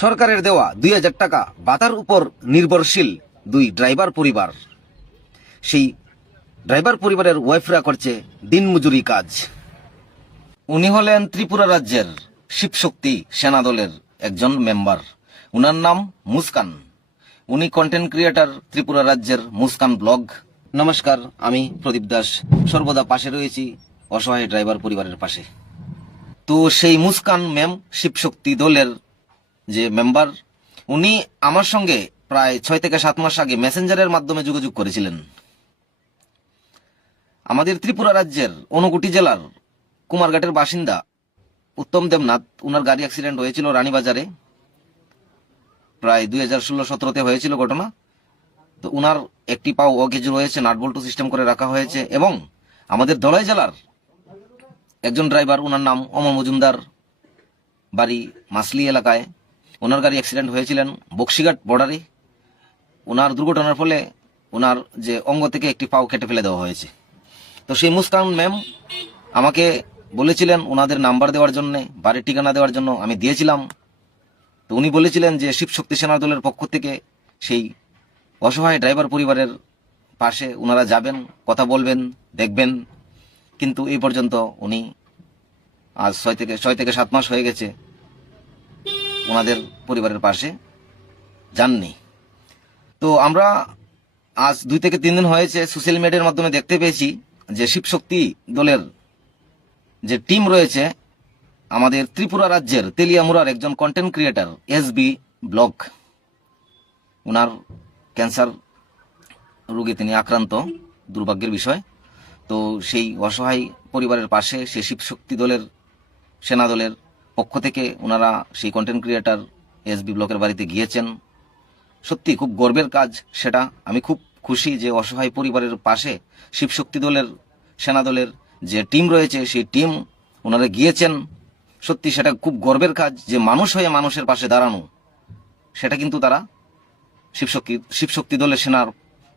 সরকারের দেওয়া ২,০০০ টাকা ভাতার উপর নির্ভরশীল দুই ড্রাইভার পরিবার। সেই ড্রাইভার পরিবারের ওয়াইফরা করছে দিনমজুরি কাজ। উনি হলেন ত্রিপুরা রাজ্যের শিবশক্তি সেনা দলের একজন মেম্বার। উনার নাম মুস্কান। উনি কন্টেন্ট ক্রিয়েটার, ত্রিপুরা রাজ্যের মুস্কান ব্লগ। নমস্কার, আমি প্রদীপ দাস। সর্বদা পাশে রয়েছি অসহায় ড্রাইভার পরিবারের পাশে। তো সেই মুস্কান ম্যাম শিবশক্তি দলের যে মেম্বার, উনি আমার সঙ্গে প্রায় 6 থেকে 7 মাস আগে মেসেঞ্জারের মাধ্যমে যোগাযোগ করেছিলেন। আমাদের ত্রিপুরা রাজ্যের ঊনকোটি জেলার কুমারঘাটের বাসিন্দা উত্তম দেবনাথ, উনার গাড়ি অ্যাক্সিডেন্ট হয়েছিল রানীবাজারে, প্রায় 2016-17 হয়েছিল ঘটনা। তো উনার একটি পাও অকেজু রয়েছে, নাটবল্টু সিস্টেম করে রাখা হয়েছে। এবং আমাদের ধলাই জেলার একজন ড্রাইভার, উনার নাম অমর মজুমদার, বাড়ি মাসলি এলাকায়। ওনার গাড়ি অ্যাক্সিডেন্ট হয়েছিলেন বক্সিঘাট বর্ডারে। ওনার দুর্ঘটনার ফলে ওনার যে অঙ্গ থেকে একটি পাও কেটে ফেলে দেওয়া হয়েছে। তো সেই মুস্কান ম্যাম আমাকে বলেছিলেন ওনাদের নাম্বার দেওয়ার জন্য, বাড়ির ঠিকানা দেওয়ার জন্য। আমি দিয়েছিলাম। তো উনি বলেছিলেন যে শিবশক্তি সেনা দলের পক্ষ থেকে সেই অসহায় ড্রাইভার পরিবারের পাশে ওনারা যাবেন, কথা বলবেন, দেখবেন। কিন্তু এই পর্যন্ত উনি আজ 6 থেকে 7 মাস হয়ে গেছে ওনাদের পরিবারের পাশে যাননি। তো আমরা আজ 2 থেকে 3 দিন হয়েছে সোশ্যাল মিডিয়ার মাধ্যমে দেখতে পেয়েছি যে শিবশক্তি দলের যে টিম রয়েছে আমাদের ত্রিপুরা রাজ্যের তেলিয়ামুড়ার একজন কন্টেন্ট ক্রিয়েটার SB ব্লগ, ওনার ক্যান্সার রোগে তিনি আক্রান্ত, দুর্ভাগ্যের বিষয়। তো সেই অসহায় পরিবারের পাশে সেই শিবশক্তি দলের সেনা দলের পক্ষ থেকে ওনারা সেই কন্টেন্ট ক্রিয়েটার SB ব্লকের বাড়িতে গিয়েছেন। সত্যি খুব গর্বের কাজ সেটা। আমি খুব খুশি যে অসহায় পরিবারের পাশে শিবশক্তি দলের সেনা দলের যে টিম রয়েছে সেই টিম ওনারা গিয়েছেন। সত্যি সেটা খুব গর্বের কাজ যে মানুষ হয়ে মানুষের পাশে দাঁড়ানো, সেটা কিন্তু তারা শিবশক্তি দলের সেনার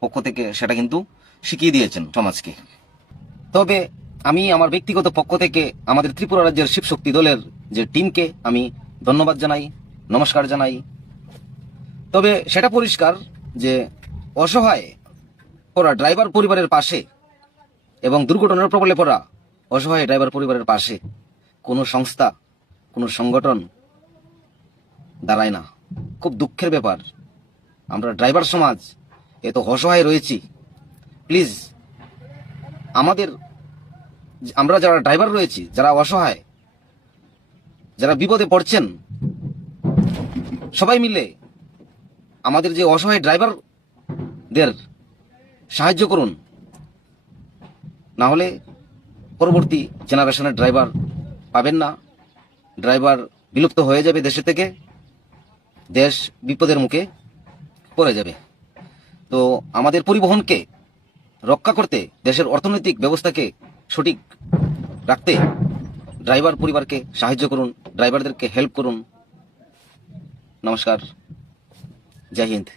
পক্ষ থেকে সেটা কিন্তু শিখিয়ে দিয়েছেন সমাজকে। তবে আমি আমার ব্যক্তিগত পক্ষ থেকে আমাদের ত্রিপুরা রাজ্যের শিবশক্তি দলের যে টিমকে আমি ধন্যবাদ জানাই, নমস্কার জানাই। তবে সেটা পরিষ্কার যে অসহায় পড়া ড্রাইভার পরিবারের পাশে এবং দুর্ঘটনার প্রবলে পড়া অসহায় ড্রাইভার পরিবারের পাশে কোনো সংস্থা, কোনো সংগঠন দাঁড়ায় না। খুব দুঃখের ব্যাপার। আমরা ড্রাইভার সমাজ এত অসহায় রয়েছি। প্লিজ আমরা যারা ড্রাইভার রয়েছি, যারা অসহায়, যারা বিপদে পড়ছেন, সবাই মিলে আমাদের যে অসহায় ড্রাইভারদের সাহায্য করুন। না হলে পরবর্তী জেনারেশনের ড্রাইভার পাবেন না। ড্রাইভার বিলুপ্ত হয়ে যাবে দেশে থেকে, দেশ বিপদের মুখে পড়ে যাবে। তো আমাদের পরিবহনকে রক্ষা করতে, দেশের অর্থনৈতিক ব্যবস্থাকে সঠিক রাখতে ড্রাইভার পরিবারকে সাহায্য করুন, ড্রাইভারদেরকে হেল্প করুন। নমস্কার, জয় হিন্দ।